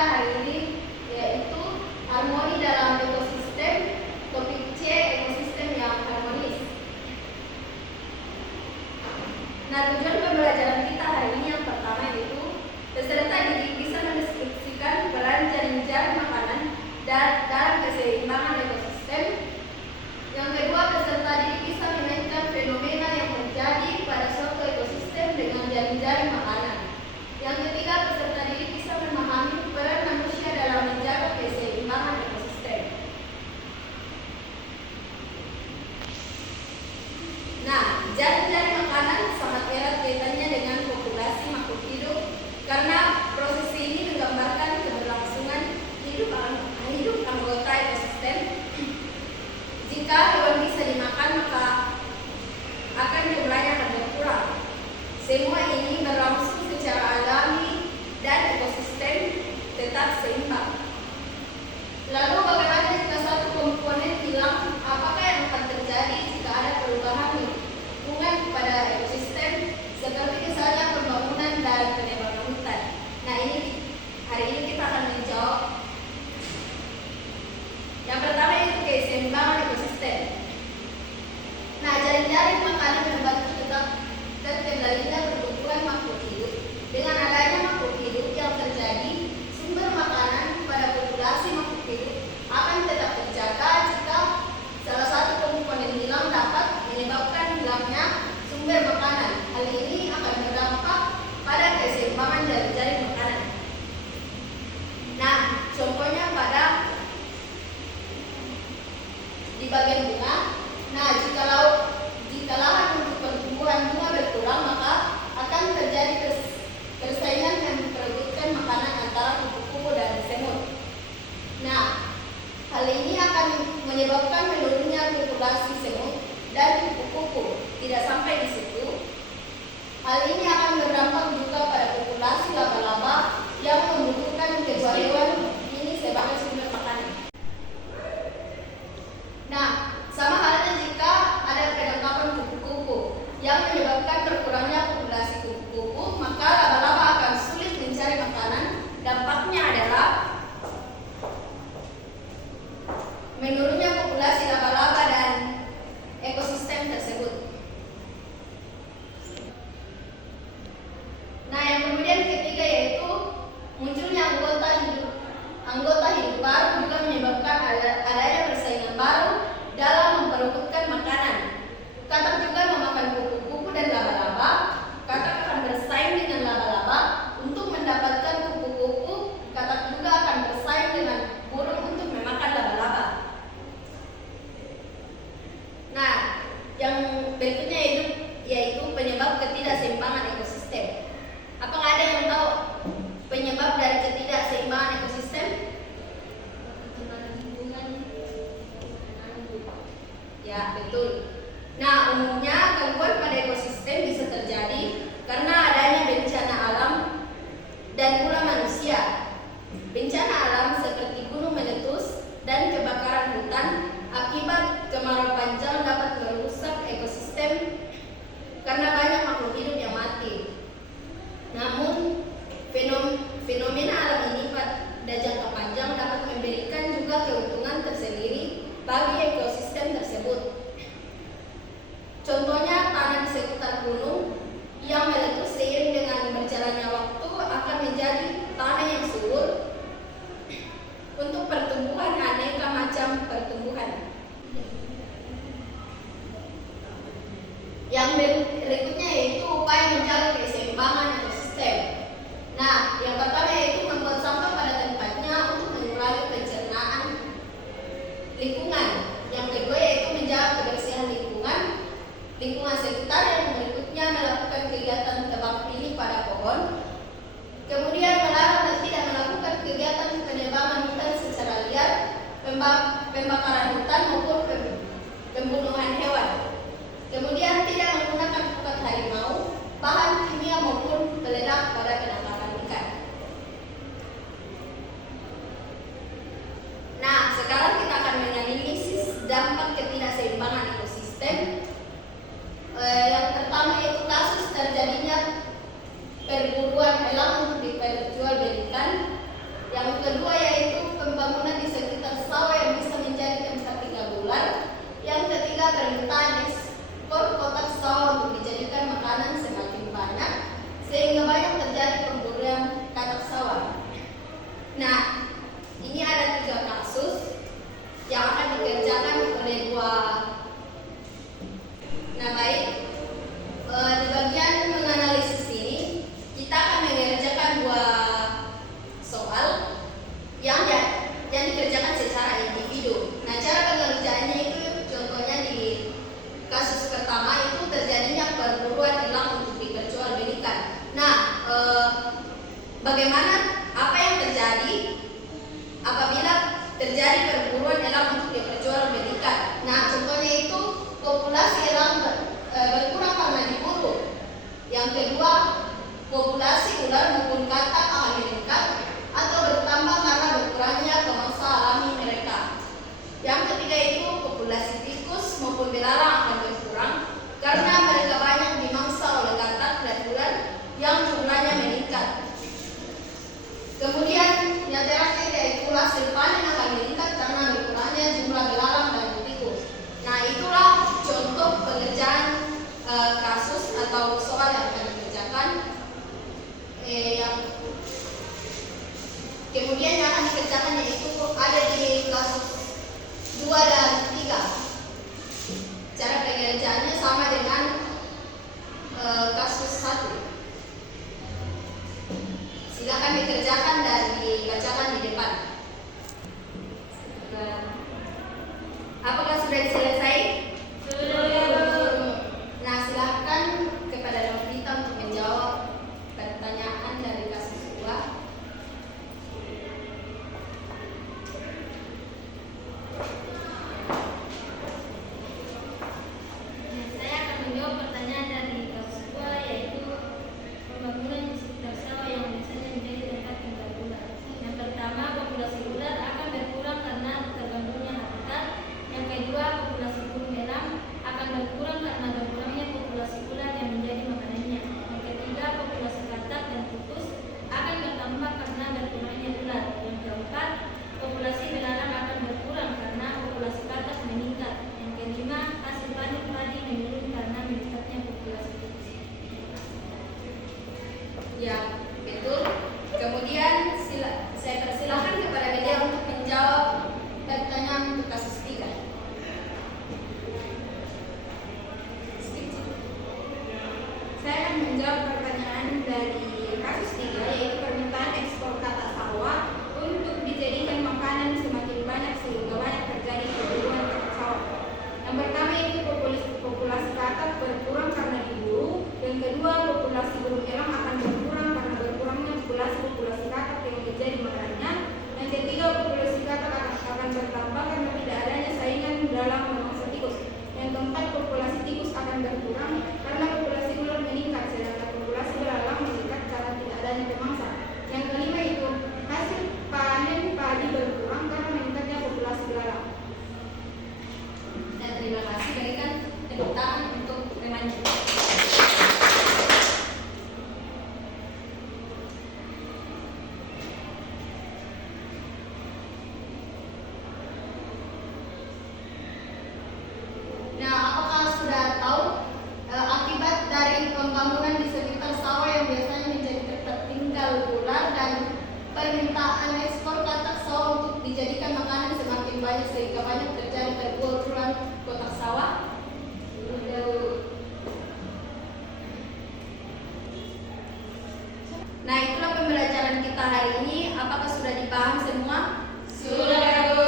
hari ini yaitu harmoni dalam ekosistem. Topik C, ekosistem yang harmonis. Nah, tujuan pembelajaran kita hari ini yang pertama yaitu peserta didik bisa mendeskripsikan peran jaring-jaring makanan dalam keseimbangan ekosistem. Yang kedua, peserta didik bisa mengaitkan fenomena yang terjadi pada suatu ekosistem dengan jaring-jaring makanan. Yang ketiga, peserta didik bisa memahami peran manusia dalam menjaga keseimbangan ekosistem. Nah, jaring-jaring makanan sangat erat kaitannya dengan populasi makhluk hidup karena proses ini menggambarkan keberlangsungan hidup anggota ekosistem. Jika hewan bisa dimakan, maka akan jumlahnya akan berkurang. Semua ini berlangsung secara alami dan ekosistem tetap seimbang. Lalu bagaimana jika satu komponen hilang? Apakah yang akan terjadi jika ada perubahan lingkungan pada ekosistem seperti misalnya pembangunan dan penebangan hutan? Nah, hari ini kita akan menjawab. Yang pertama itu keseimbangan ekosistem. Nah, jaring-jaring makanan membantu tetap terkendalinya pertumbuhan makhluk hidup. Dengan adanya makhluk hidup yang terjadi, sumber makanan pada populasi makhluk hidup akan tetap terjaga. Jika salah satu komponen hilang dapat menyebabkan hilangnya sumber makanan. Hal ini akan berdampak pada keseimbangan jaring-jaring makanan. Nah, contohnya di bagian bunga. Nah, jika lahan untuk pertumbuhan bunga berkurang, maka akan terjadi persaingan yang memperebutkan makanan antara kupu-kupu dan semut. Nah, hal ini akan menyebabkan menurunnya populasi semut dan kupu-kupu. Tidak sampai di situ, hal ini akan berdampak juga pada populasi laba-laba yang membutuhkan kedua hewan ini sebagai sumber makanan. Nah, terjadi pemburuan katak sawah. Nah, ini ada 3 kasus yang akan dikerjakan oleh dua. Nah, baik, di bagian menganalisis ini kita akan mengerjakan 2 soal yang dikerjakan secara individu. Nah, cara pengerjaannya itu contohnya di kasus pertama itu terjadinya perburuan elang untuk diperjualbelikan. Nah, bagaimana apa yang terjadi apabila terjadi perburuan elang untuk diperjualbelikan? Nah, contohnya itu populasi elang berkurang karena diburu. Yang kedua, populasi ular maupun katak akan meningkat atau bertambah karena berkurangnya pemangsa alami mereka. Yang ketiga itu populasi tikus maupun belalang akan berkurang karena mereka banyak dimangsa oleh katak dan ular yang jumlahnya meningkat. Kemudian yang terakhir yaitu hasil panen akan meningkat karena berkurangnya jumlah belalang dan tikus. Nah, itulah contoh pengerjaan kasus atau soal yang akan dikerjakan. Kemudian yang akan dikerjakan yaitu ada di kasus 2 dan 3. Cara pengerjaannya sama dengan kasus 1. Silakan dikerjakan dan dibacakan di depan. Apakah sudah selesai? Nah, silakan kepada Novita untuk menjawab pertanyaan dari kasus 2. Saya akan menjawab pertanyaan dari kasus 2, yaitu pembangunan di sekitar sawah yang biasanya menjadi tempat tinggal ular. Yang pertama, populasi ular akan berkurang karena terganggunya habitat. Yang kedua, populasi burung elang akan berkurang karena berkurangnya populasi ular yang menjadi makanannya. Yang ketiga, populasi katak dan tikus akan bertambah karena berkurangnya ular. Yang keempat, populasi belalang akan berkurang karena populasi katak meningkat. Yang kelima, hasil panen padi menurun karena meningkatnya populasi tikus. Ya, betul. Kemudian saya persilahkan kepada Media untuk menjawab pertanyaan untuk kasus 3. Saya akan menjawab pertanyaan dari kasus 3, yaitu permintaan ekspor katak sawah untuk dijadikan makanan semakin banyak sehingga banyak terjadi perburuan katak sawah. Yang pertama itu populasi katak berkurang karena diburu. Yang kedua, populasi burung elang akan berkurang karena berkurangnya populasi katak yang menjadi makanannya. Yang ketiga, populasi katak akan bertambah karena tidak adanya saingan dalam memangsa tikus. Yang keempat, populasi tikus akan berkurang karena populasi ular meningkat, sedangkan populasi belalang meningkat karena tidak adanya pemangsa. Yang kelima itu hasil panen padi berkurang karena meningkatnya populasi belalang. Dan terima kasih, berikan tepuk tangan untuk Remanya. Nah, apakah sudah tahu akibat dari pembangunan di sekitar sawah yang biasanya menjadi tempat tinggal ular dan permintaan ekspor katak sawah untuk dijadikan makanan semakin banyak sehingga banyak terjadi perburuan kotak sawah? Nah, itulah pembelajaran kita hari ini. Apakah sudah dipaham semua? Sudah, Bu.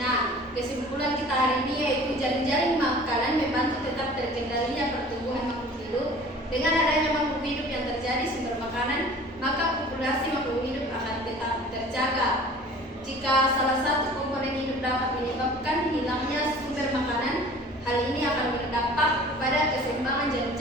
Nah, kesimpulan kita hari ini yaitu jaring-jaring makanan membantu tetap terkendalinya pertumbuhan makhluk hidup. Dengan adanya makhluk hidup yang terjadi sumber makanan, maka populasi makhluk hidup akan tetap terjaga. Jika salah satu komponen hidup dapat menyebabkan hilangnya sumber makanan, hal ini akan berdampak pada keseimbangan jaring